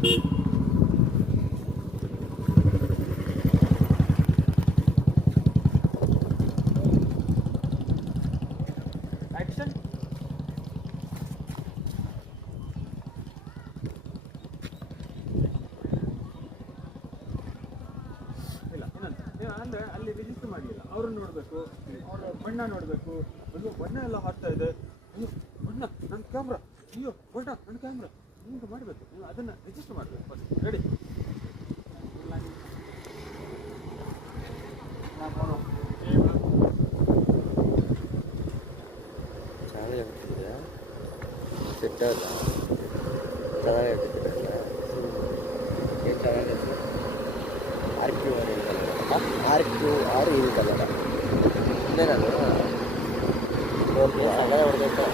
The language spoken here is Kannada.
ಆಕ್ಷನ್. ಇಲ್ಲ ಇನ್ನೊಂದು ಅಂದರೆ ಅಲ್ಲಿ ರಿಜಿಸ್ಟರ್ ಮಾಡಿಲ್ಲ, ಅವ್ರನ್ನ ನೋಡಬೇಕು, ಅವರ ಬಣ್ಣ ನೋಡಬೇಕು. ಅಯ್ಯೋ ಬಣ್ಣ ಎಲ್ಲ ಹಾಕ್ತಾ ಇದೆ, ಅಯ್ಯೋ ಬಣ್ಣ ನನ್ನ ಕ್ಯಾಮ್ರಾ, ಅಯ್ಯೋ ಬಣ್ಣ ನನ್ನ ಕ್ಯಾಮ್ರಾ, ನಿಮ್ಗೆ ಮಾಡಬೇಕು, ನೀವು ಅದನ್ನು ರಿಜಿಸ್ಟರ್ ಮಾಡಬೇಕು ಫಸ್ಟ್. ರೆಡಿ? ಚೆನ್ನಾಗಿ ಆಗ್ತಿದೆ, ಸೆಟ್ ಅಲ್ಲ, ಚೆನ್ನಾಗಿ ಆಗ್ತಿದೆ. ಏನು ಚೆನ್ನಾಗಿದೆ? RQ6 ಈ ಕಲರ. ಇನ್ನೇ ನಾನು ಸಲ ಹೊಡೆದೈತೆ.